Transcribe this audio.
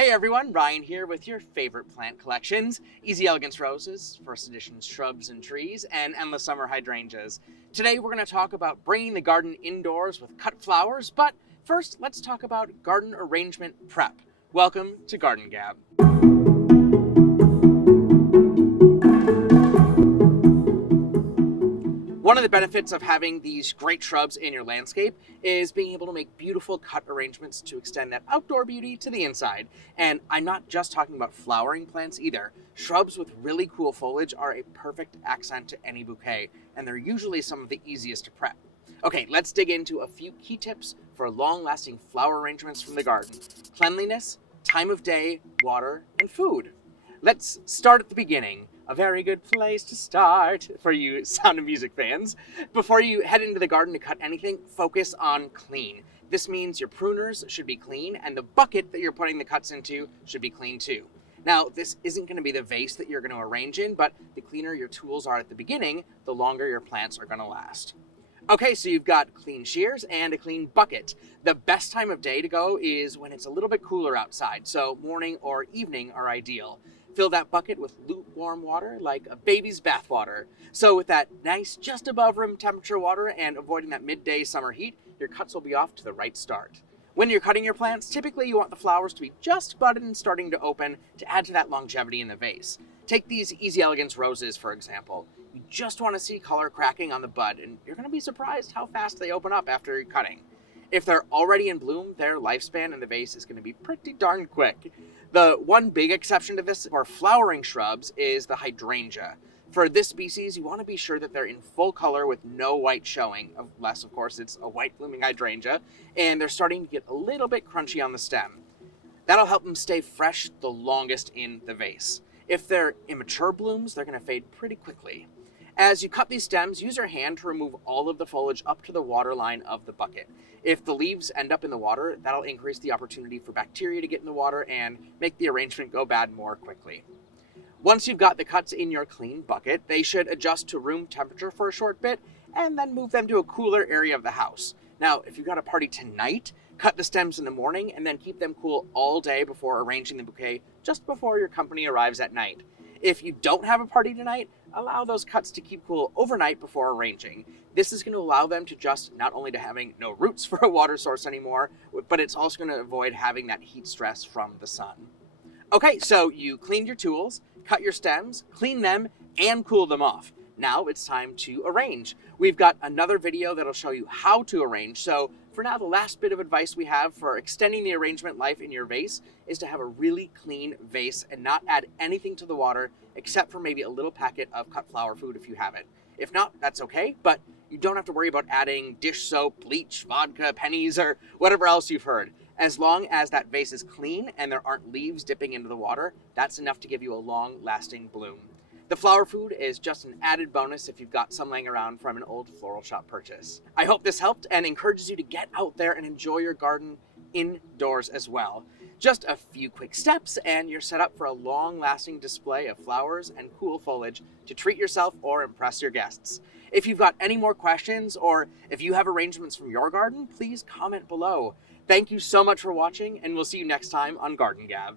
Hey everyone, Ryan here with your favorite plant collections, Easy Elegance Roses, First Edition Shrubs and Trees, and Endless Summer Hydrangeas. Today we're going to talk about bringing the garden indoors with cut flowers, but first let's talk about garden arrangement prep. Welcome to Garden Gab. One of the benefits of having these great shrubs in your landscape is being able to make beautiful cut arrangements to extend that outdoor beauty to the inside. And I'm not just talking about flowering plants either. Shrubs with really cool foliage are a perfect accent to any bouquet, and they're usually some of the easiest to prep. Okay, let's dig into a few key tips for long-lasting flower arrangements from the garden. Cleanliness, time of day, water, and food. Let's start at the beginning. A very good place to start for you Sound of Music fans. Before you head into the garden to cut anything, focus on clean. This means your pruners should be clean and the bucket that you're putting the cuts into should be clean too. Now, this isn't going to be the vase that you're going to arrange in, but the cleaner your tools are at the beginning, the longer your plants are going to last. Okay, so you've got clean shears and a clean bucket. The best time of day to go is when it's a little bit cooler outside, so morning or evening are ideal. Fill that bucket with lukewarm water like a baby's bath water. So with that nice, just above room temperature water and avoiding that midday summer heat, your cuts will be off to the right start. When you're cutting your plants, typically you want the flowers to be just budded and starting to open to add to that longevity in the vase. Take these Easy Elegance roses, for example. You just want to see color cracking on the bud, and you're going to be surprised how fast they open up after you're cutting. If they're already in bloom, their lifespan in the vase is going to be pretty darn quick. The one big exception to this for flowering shrubs is the Hydrangea. For this species, you want to be sure that they're in full color with no white showing, unless of course it's a white blooming hydrangea, and they're starting to get a little bit crunchy on the stem. That'll help them stay fresh the longest in the vase. If they're immature blooms, they're going to fade pretty quickly. As you cut these stems, use your hand to remove all of the foliage up to the water line of the bucket. If the leaves end up in the water, that'll increase the opportunity for bacteria to get in the water and make the arrangement go bad more quickly. Once you've got the cuts in your clean bucket, they should adjust to room temperature for a short bit and then move them to a cooler area of the house. Now, if you've got a party tonight, cut the stems in the morning and then keep them cool all day before arranging the bouquet just before your company arrives at night. If you don't have a party tonight, allow those cuts to keep cool overnight before arranging. This is going to allow them to adjust not only to having no roots for a water source anymore, but it's also going to avoid having that heat stress from the sun. Okay, so you cleaned your tools, cut your stems, clean them, and cool them off. Now it's time to arrange. We've got another video that'll show you how to arrange. So for now, the last bit of advice we have for extending the arrangement life in your vase is to have a really clean vase and not add anything to the water except for maybe a little packet of cut flower food if you have it. If not, that's okay, but you don't have to worry about adding dish soap, bleach, vodka, pennies, or whatever else you've heard. As long as that vase is clean and there aren't leaves dipping into the water, that's enough to give you a long-lasting bloom. The flower food is just an added bonus if you've got some laying around from an old floral shop purchase. I hope this helped and encourages you to get out there and enjoy your garden indoors as well. Just a few quick steps and you're set up for a long-lasting display of flowers and cool foliage to treat yourself or impress your guests. If you've got any more questions or if you have arrangements from your garden, please comment below. Thank you so much for watching and we'll see you next time on Garden Gab.